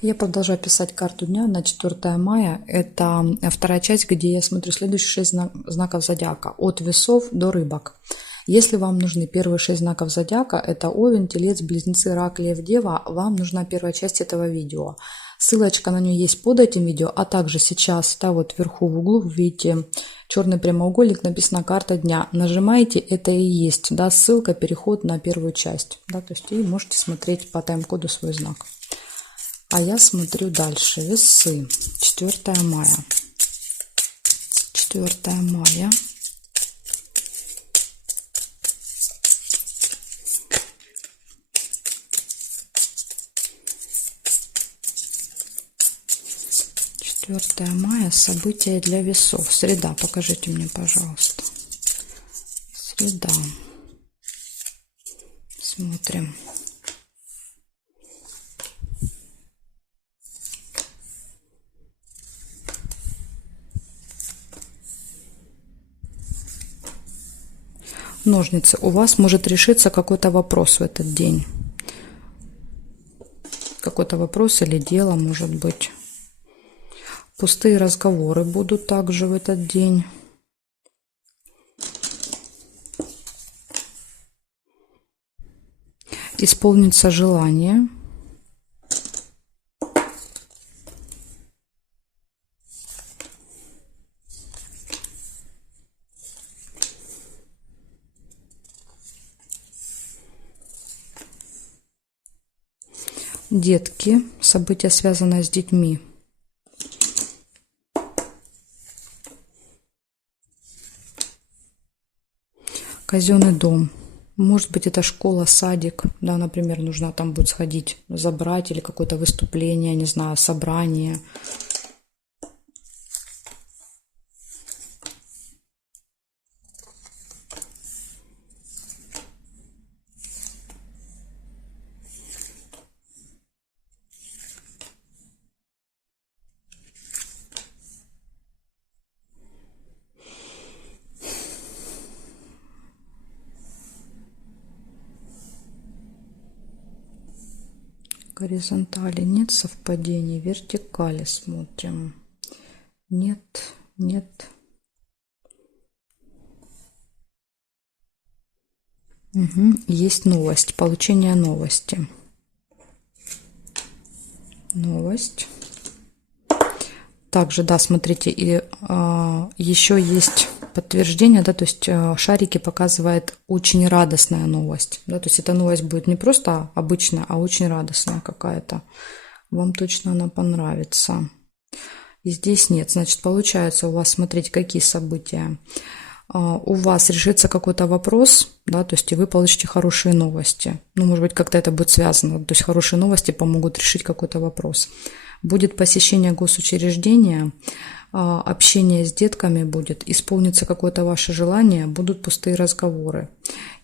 Я продолжаю писать карту дня на 4 мая. Это вторая часть, где я смотрю следующие 6 знаков зодиака. От весов до рыбок. Если вам нужны первые 6 знаков зодиака, это Овен, Телец, Близнецы, Рак, Лев, Дева, вам нужна первая часть этого видео. Ссылочка на нее есть под этим видео, а также сейчас, да, вот вверху в углу вы видите черный прямоугольник, написано «Карта дня». Нажимаете, это и есть, да, ссылка, переход на первую часть. Да, то есть и можете смотреть по тайм-коду свой знак. А я смотрю дальше. Весы. 4 мая. 4 мая. Четвертое мая. События для весов. Среда. Покажите мне, пожалуйста. Среда. Смотрим. Ножницы. У вас может решиться какой-то вопрос в этот день. Какой-то вопрос или дело, может быть. Пустые разговоры будут также в этот день. Исполнится желание. Детки. События, связанные с детьми. Казенный дом. Может быть, это школа, садик. Да, например, нужно там будет сходить, забрать, или какое-то выступление, не знаю, собрание. Горизонтали нет совпадений, вертикали смотрим. Нет, нет. Угу. Есть новость, получение новости. Новость. Также, да, смотрите, и еще есть подтверждение, да, то есть шарики показывает очень радостная новость, да, то есть эта новость будет не просто обычная, а очень радостная какая-то. Вам точно она понравится. И здесь нет, значит, получается у вас, смотрите, какие события. У вас решится какой-то вопрос, да, то есть и вы получите хорошие новости. Ну, может быть, как-то это будет связано, то есть хорошие новости помогут решить какой-то вопрос. Будет посещение госучреждения, общение с детками будет, исполнится какое-то ваше желание, будут пустые разговоры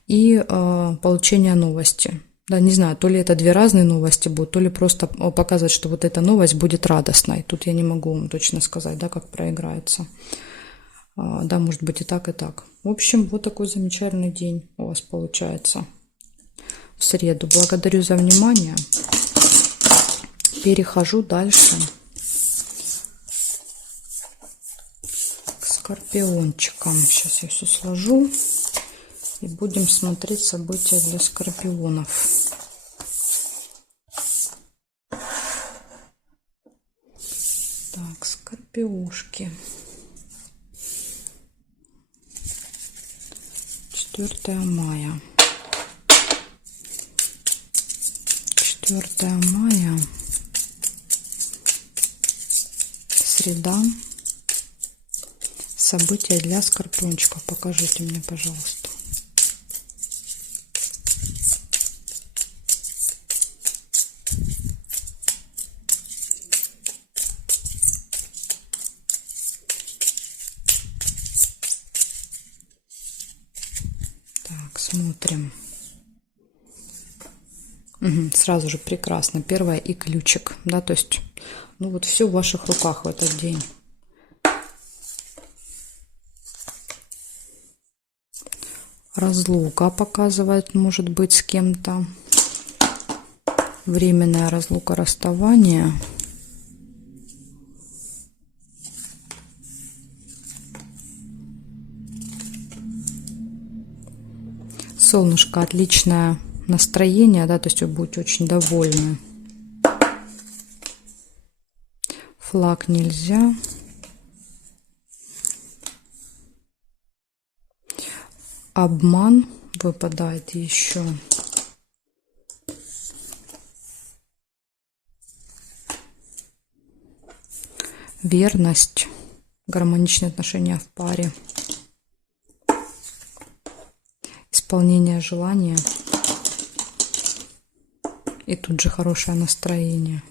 и получение новости. Да, не знаю, то ли это две разные новости будут, то ли просто показывать, что вот эта новость будет радостной. Тут я не могу вам точно сказать, да, как проиграется. Да, может быть и так, и так. В общем, вот такой замечательный день у вас получается в среду. Благодарю за внимание. Перехожу дальше к скорпиончикам. Сейчас я все сложу и будем смотреть события для скорпионов. Так, скорпиошки. 4 мая. 4 мая. Среда. События для скорпиончиков. Покажите мне, пожалуйста. Так, смотрим. Угу, сразу же прекрасно. Первое и ключик. Да, то есть, ну вот все в ваших руках в этот день. Разлука показывает, может быть, с кем-то. Временная разлука, расставание. Солнышко, отличное настроение, да, то есть вы будете очень довольны. Флаг нельзя. Обман выпадает еще. Верность, гармоничные отношения в паре. Исполнение желания. И тут же хорошее настроение.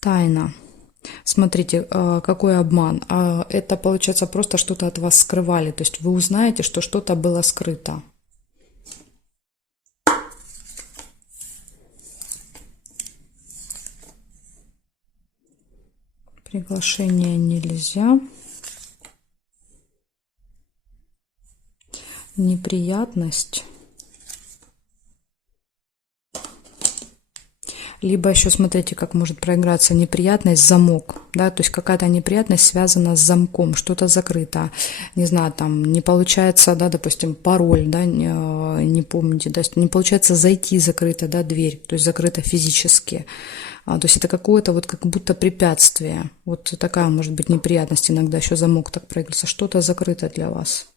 Тайна. Смотрите, какой обман. Это получается просто что-то от вас скрывали. То есть вы узнаете, что что-то было скрыто. Приглашение нельзя. Неприятность. Либо еще смотрите, как может проиграться неприятность, замок, да, то есть какая-то неприятность связана с замком, что-то закрыто, не знаю, там не получается, да, допустим, пароль, да, не помните, да, не получается зайти, закрыта, да, дверь, то есть закрыта физически, то есть это какое-то вот как будто препятствие, вот такая может быть неприятность, иногда еще замок так проигрывается, что-то закрыто для вас.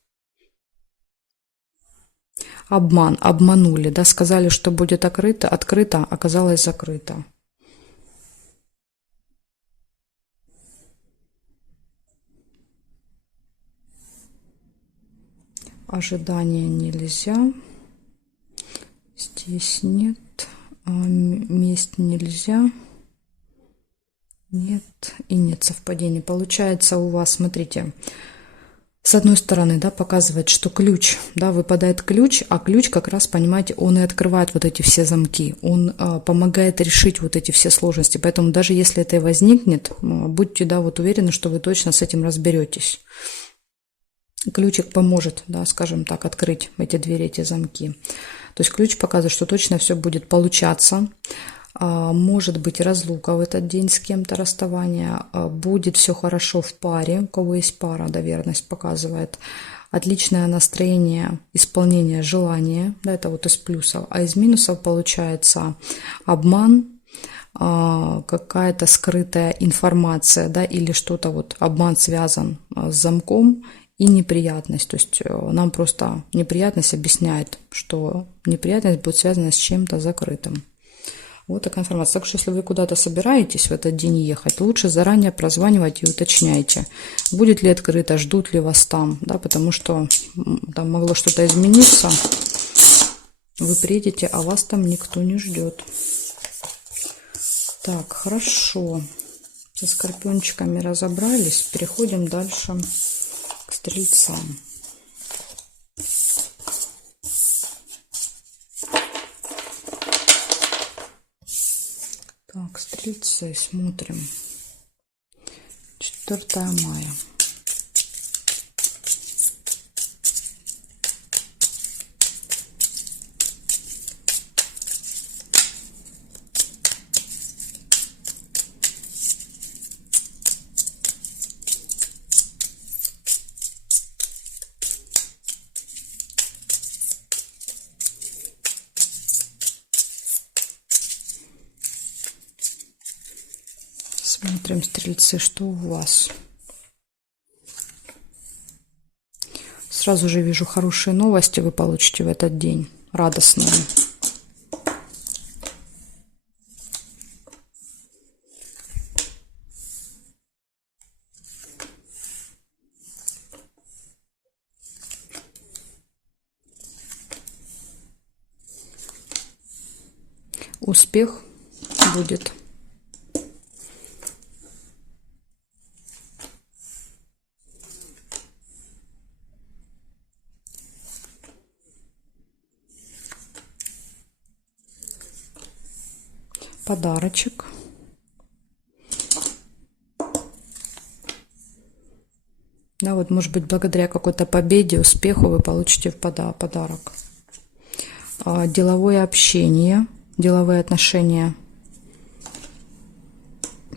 Обман, обманули, да, сказали, что будет открыто, оказалось закрыто. Ожидание нельзя. Здесь нет. Месть нельзя. Нет. И нет совпадений. Получается у вас, смотрите, с одной стороны, да, показывает, что ключ, да, выпадает ключ, а ключ как раз, понимаете, он и открывает вот эти все замки, он помогает решить вот эти все сложности, поэтому даже если это и возникнет, будьте, да, вот уверены, что вы точно с этим разберетесь. Ключик поможет, да, скажем так, открыть эти двери, эти замки. То есть ключ показывает, что точно все будет получаться. Может быть разлука в этот день с кем-то, расставание, будет все хорошо в паре, у кого есть пара, да, верность показывает, отличное настроение, исполнение желания, да, это вот из плюсов, а из минусов получается обман, какая-то скрытая информация, да, или что-то вот обман связан с замком и неприятность, то есть нам просто неприятность объясняет, что неприятность будет связана с чем-то закрытым. Вот такая информация. Так что, если вы куда-то собираетесь в этот день ехать, лучше заранее прозванивайте и уточняйте, будет ли открыто, ждут ли вас там, да, потому что там могло что-то измениться. Вы приедете, а вас там никто не ждет. Так, хорошо. Со скорпиончиками разобрались. Переходим дальше к стрельцам. Так, стрельцы, смотрим. 4 мая. Смотрим, стрельцы, что у вас. Сразу же вижу хорошие новости вы получите в этот день, радостные. Успех будет. Подарочек. Да, вот, может быть, благодаря какой-то победе, успеху вы получите в подарок. Деловое общение, деловые отношения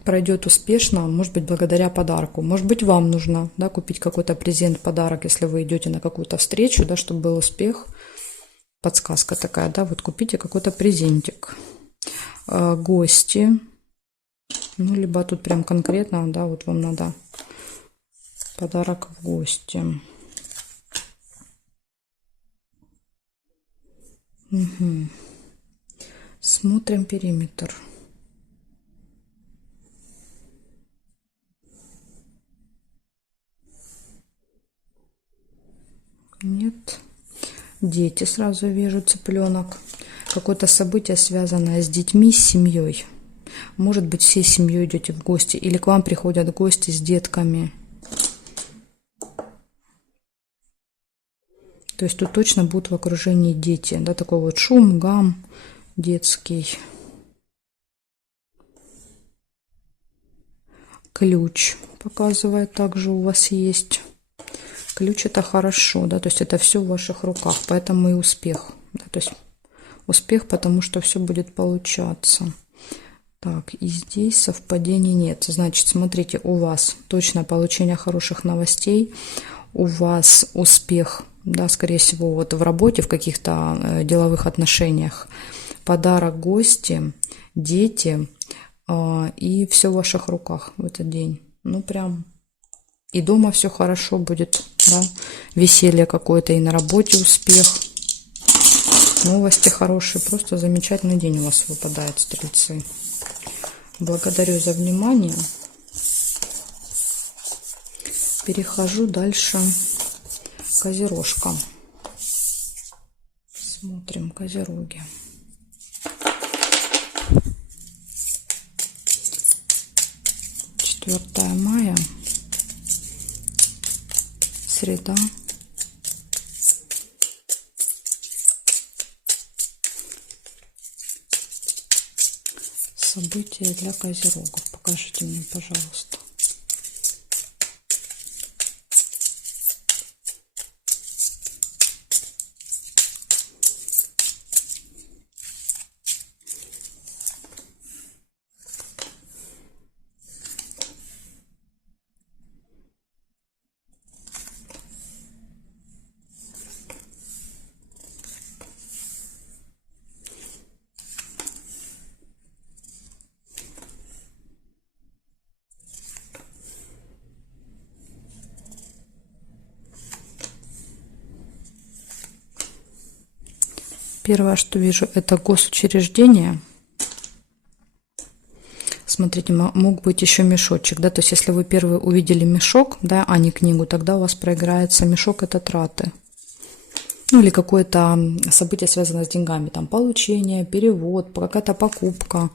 пройдет успешно, может быть, благодаря подарку. Может быть, вам нужно, да, купить какой-то презент, подарок, если вы идете на какую-то встречу, да, чтобы был успех. Подсказка такая, да, вот купите какой-то презентик. Гости, ну, либо тут прям конкретно, да, вот вам надо подарок в гости. Угу. Смотрим периметр. Нет. Дети, сразу вижу, цыпленок. Какое-то событие, связанное с детьми, с семьей. Может быть, всей семьей идете в гости, или к вам приходят гости с детками. То есть тут точно будут в окружении дети. Да, такой вот шум, гам детский. Ключ показывает, также у вас есть. Ключ — это хорошо, да, то есть это все в ваших руках, поэтому и успех. Да, то есть успех, потому что все будет получаться. Так, и здесь совпадений нет. Значит, смотрите, у вас точно получение хороших новостей, у вас успех, да, скорее всего, вот в работе, в каких-то деловых отношениях, подарок, гости, дети, и все в ваших руках в этот день. Ну, прям. И дома все хорошо будет, да, веселье какое-то, и на работе успех. Новости хорошие, просто замечательный день у вас выпадает, стрельцы. Благодарю за внимание. Перехожу дальше к козерожкам. Смотрим козероги. Четвертое мая. Среда. События для козерогов. Покажите мне, пожалуйста. Первое, что вижу, это госучреждение. Смотрите, мог быть еще мешочек, да, то есть если вы первый увидели мешок, да, а не книгу, тогда у вас проиграется мешок, это траты. Ну, или какое-то событие, связанное с деньгами, там, получение, перевод, какая-то покупка.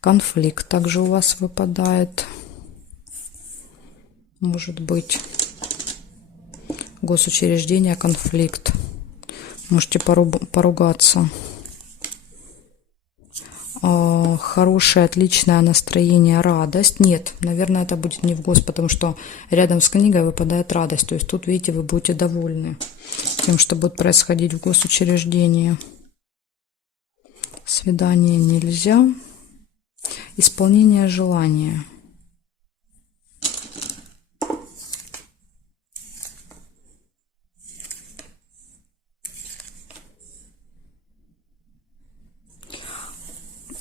Конфликт также у вас выпадает. Может быть, госучреждение, конфликт. Можете поругаться. Хорошее, отличное настроение, радость. Нет, наверное, это будет не в гос, потому что рядом с книгой выпадает радость. То есть тут, видите, вы будете довольны тем, что будет происходить в госучреждении. Свидание нельзя. Исполнение желания.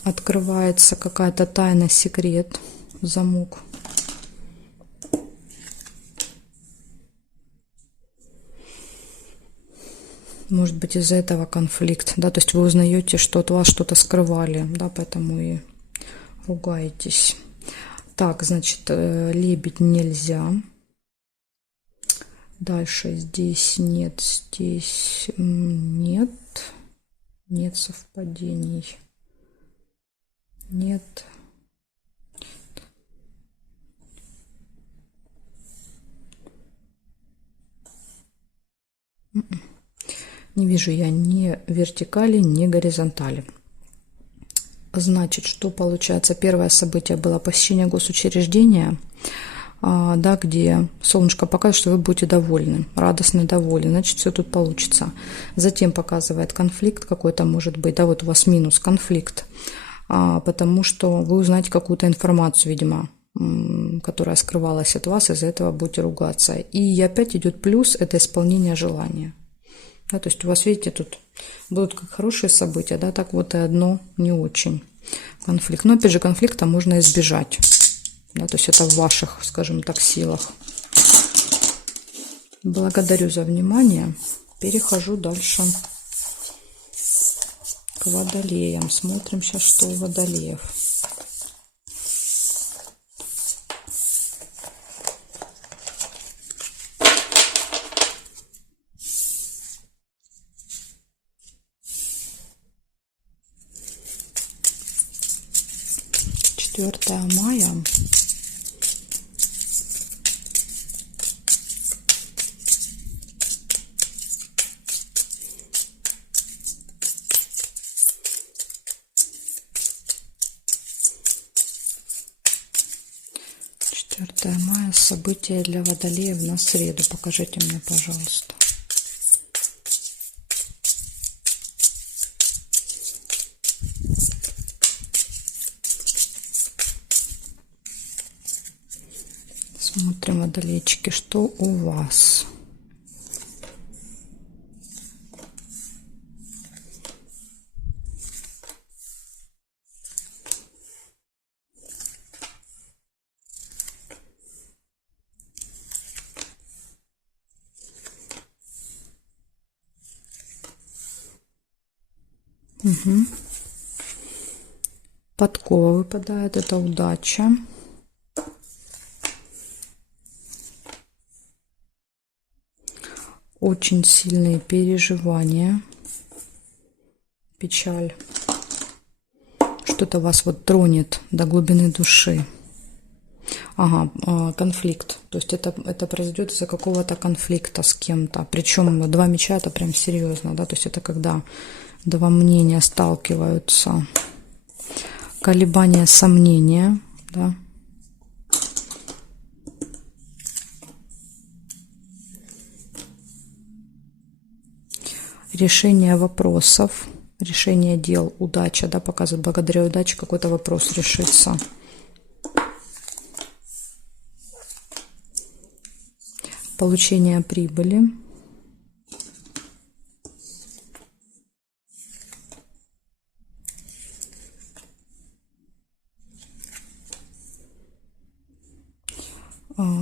Открывается какая-то тайна, секрет, замок. Может быть, из-за этого конфликт, да, то есть вы узнаете, что от вас что-то скрывали, да, поэтому и ругаетесь. Так, значит, лебедь нельзя. Дальше здесь нет, здесь нет. Нет совпадений. Нет. Не вижу я ни вертикали, ни горизонтали. Значит, что получается? Первое событие было посещение госучреждения. да, где солнышко показывает, что вы будете довольны, радостны, довольны, значит, все тут получится. Затем показывает конфликт какой-то, может быть, да, вот у вас минус, конфликт, потому что вы узнаете какую-то информацию, видимо, которая скрывалась от вас, из-за этого будете ругаться. И опять идет плюс, это исполнение желания. Да, то есть у вас, видите, тут будут как хорошие события, да, так вот и одно не очень. Конфликт. Но опять же, конфликта можно избежать. Да, то есть это в ваших, скажем так, силах. Благодарю за внимание. Перехожу дальше к водолеям. Смотрим сейчас, что у водолеев. Четвертое мая. Мая. События для водолеев на среду. Покажите мне, пожалуйста. Смотрим, водолейчики, что у вас. Угу. Подкова выпадает, это удача. Очень сильные переживания, печаль. Что-то вас вот тронет до глубины души. Ага, конфликт. То есть это произойдет из-за какого-то конфликта с кем-то. Причем два меча это прям серьезно, да, то есть это когда два мнения сталкиваются. Колебания, сомнения, да. Решение вопросов, решение дел, удача, да, показывает, благодаря удаче какой-то вопрос решится. Получение прибыли.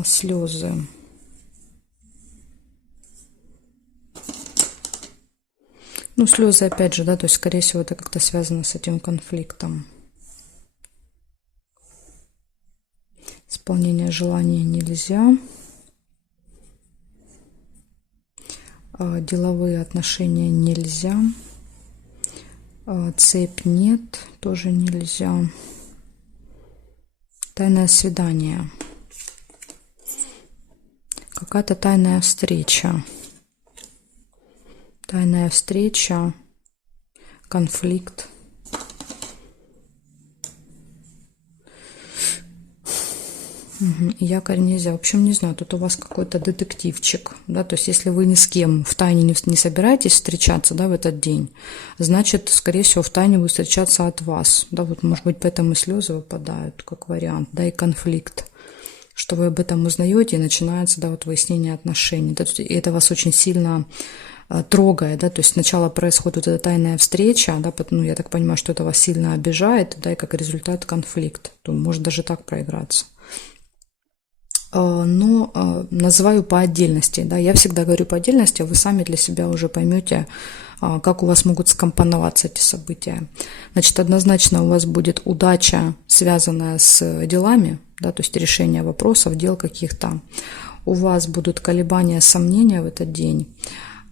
Слезы. Ну, слезы, опять же, да, то есть, скорее всего, это как-то связано с этим конфликтом. Исполнение желания нельзя. Деловые отношения нельзя. Цепь нет, тоже нельзя. Тайное свидание. Какая-то тайная встреча. Тайная встреча, конфликт. Якорь нельзя. В общем, не знаю, тут у вас какой-то детективчик, да, то есть если вы ни с кем в тайне не собираетесь встречаться, да, в этот день, значит, скорее всего, в тайне будет встречаться от вас, да, вот, может быть, поэтому и слезы выпадают, как вариант, да, и конфликт, что вы об этом узнаете, и начинается, да, вот выяснение отношений, да, и это вас очень сильно трогает, да, то есть сначала происходит вот эта тайная встреча, да, ну, я так понимаю, что это вас сильно обижает, да, и как результат конфликт, то может даже так проиграться. Но называю по отдельности, да, я всегда говорю по отдельности, а вы сами для себя уже поймете, как у вас могут скомпоноваться эти события. Значит, однозначно у вас будет удача, связанная с делами, да, то есть решение вопросов, дел каких-то. У вас будут колебания, сомнения в этот день.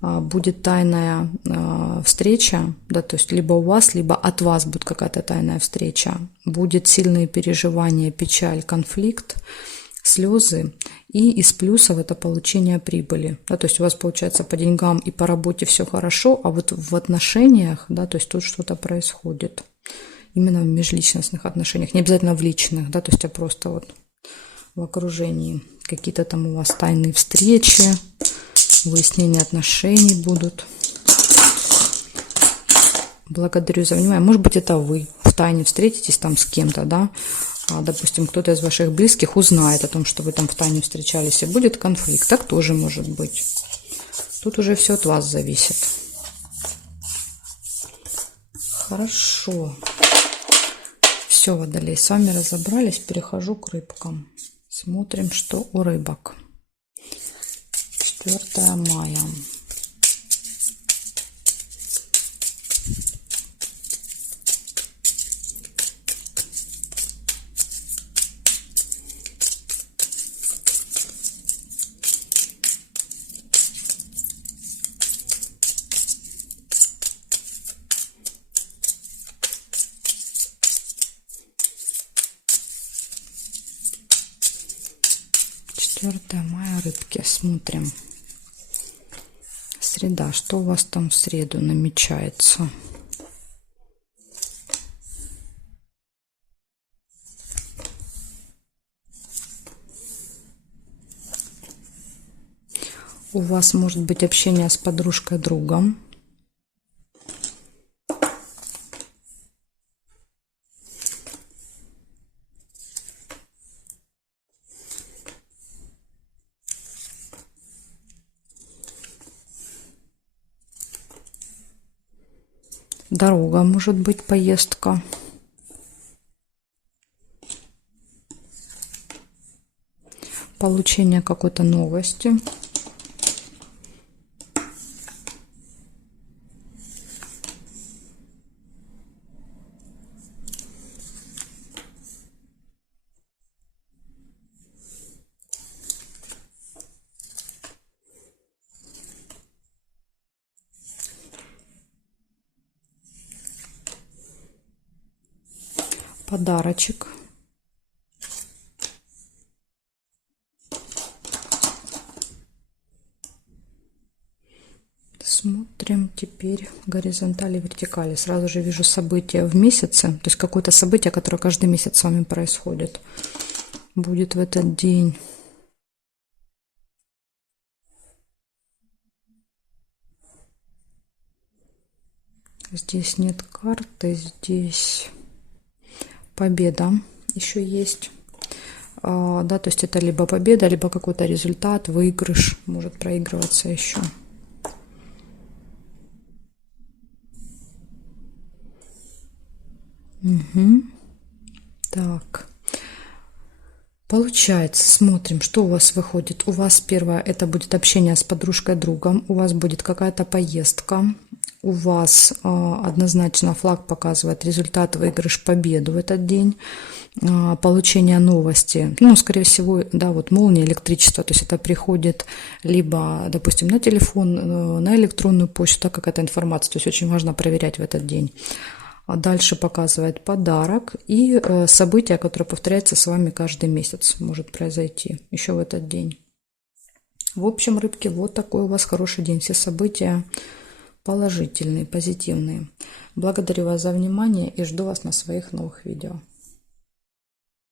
Будет тайная встреча, да, то есть либо у вас, либо от вас будет какая-то тайная встреча. Будет сильные переживания, печаль, конфликт, слезы. И из плюсов это получение прибыли. Да, то есть у вас получается по деньгам и по работе все хорошо, а вот в отношениях, да, то есть тут что-то происходит. Именно в межличностных отношениях, не обязательно в личных, да, то есть а просто вот в окружении. Какие-то там у вас тайные встречи, выяснение отношений будут. Благодарю за внимание. Может быть, это вы втайне встретитесь там с кем-то, да? Допустим, кто-то из ваших близких узнает о том, что вы там втайне встречались, и будет конфликт. Так тоже может быть. Тут уже все от вас зависит. Хорошо. Все, Водолей, с вами разобрались. Перехожу к рыбкам. Смотрим, что у рыбок. 4 мая. Мая, рыбки. Смотрим. Среда. Что у вас там в среду намечается? У вас может быть общение с подружкой, другом. Дорога, может быть, поездка. Получение какой-то новости. Подарочек. Смотрим теперь горизонтали, вертикали. Сразу же вижу события в месяце. То есть какое-то событие, которое каждый месяц с вами происходит. Будет в этот день. Здесь нет карты, здесь победа еще есть. Да, то есть это либо победа, либо какой-то результат, выигрыш, может проигрываться еще. Угу. Так. Получается, смотрим, что у вас выходит. У вас первое, это будет общение с подружкой, другом. У вас будет какая-то поездка. У вас однозначно флаг показывает результат, выигрыш, победу в этот день. Получение новости. Ну, скорее всего, да, вот молния, электричество. То есть это приходит либо, допустим, на телефон, на электронную почту, так как это информация. То есть очень важно проверять в этот день. А дальше показывает подарок и событие, которое повторяется с вами каждый месяц, может произойти еще в этот день. В общем, рыбки, вот такой у вас хороший день. Все события положительные, позитивные. Благодарю вас за внимание и жду вас на своих новых видео.